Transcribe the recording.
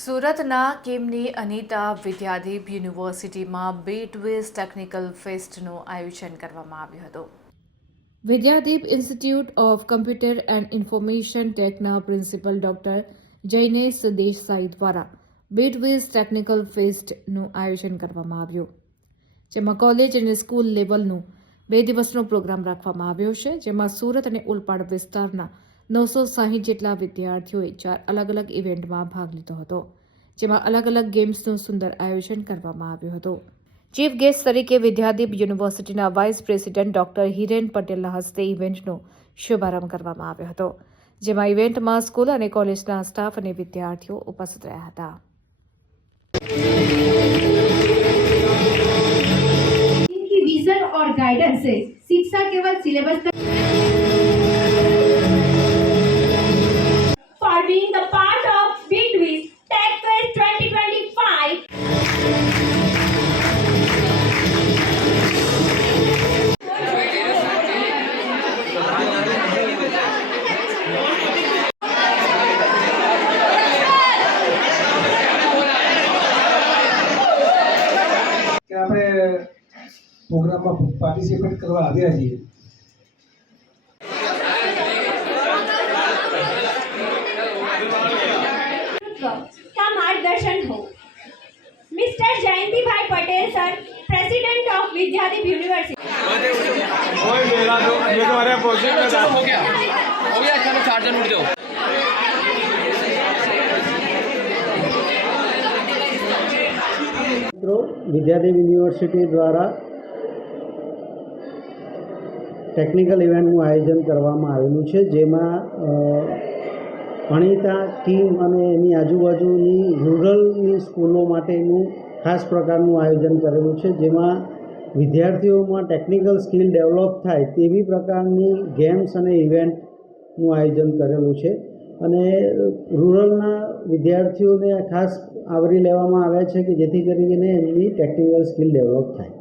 સુરતના કેમની અનિતા વિદ્યાદીપ યુનિવર્સિટીમાં બીટવિઝ ટેકનિકલ ફેસ્ટનું આયોજન કરવામાં આવ્યું હતું. Vidyadeep institute of computer and information ટેકના પ્રિન્સિપલ ડોક્ટર જૈનેશ દેસાઈ દ્વારા બીટવિઝ ટેકનિકલ ફેસ્ટનું આયોજન કરવામાં આવ્યું, જેમાં કોલેજ અને સ્કૂલ લેવલનું 2 દિવસનો પ્રોગ્રામ રાખવામાં આવ્યો છે, જેમાં સુરત અને ઓલપાડ વિસ્તારના 960 જેટલા વિદ્યાર્થીઓએ 4 અલગ-અલગ ઇવેન્ટમાં ભાગ લીધો હતો, જેમાં અલગ-અલગ ગેમ્સનું સુંદર આયોજન કરવામાં આવ્યું હતું. ચીફ ગેસ્ટ તરીકે વિદ્યાદીપ યુનિવર્સિટીના વાઇસ પ્રેસિડેન્ટ ડોક્ટર હિરેન પટેલના હસ્તે ઇવેન્ટનો શુભારંભ કરવામાં આવ્યો હતો, જેમાં ઇવેન્ટમાં સ્કૂલ અને કોલેજના સ્ટાફ અને વિદ્યાર્થીઓ ઉપસ્થિત રહ્યા હતા. इनकी विजन और गाइडेंस से शिक्षा केवल सिलेबस तक for being the part of BitWiz TechFest 2025. કે આપણે પ્રોગ્રામમાં પાર્ટિસિપેટ કરવા આવ્યા છીએ. का मार्गदर्शन हो. मिस्टर जयंती भाई Patel sir, president of Vidyadeep university. हो गया चलो चार्जर उठ जाओ. વિદ્યાદીપ યુનિવર્સિટી દ્વારા ટેકનિકલ ઇવેન્ટનું આયોજન કરવામાં આવેલું છે, જેમાં અનિતા ટીમ અને એની આજુબાજુની રૂરલની સ્કૂલો માટેનું ખાસ પ્રકારનું આયોજન કરેલું છે, જેમાં વિદ્યાર્થીઓમાં ટેકનિકલ સ્કિલ ડેવલપ થાય તેવી પ્રકારની ગેમ્સ અને ઇવેન્ટનું આયોજન કરેલું છે. અને રૂરલના વિદ્યાર્થીઓને ખાસ આવરી લેવામાં આવ્યા છે કે જેથી કરીને એમની ટેકનિકલ સ્કિલ ડેવલપ થાય.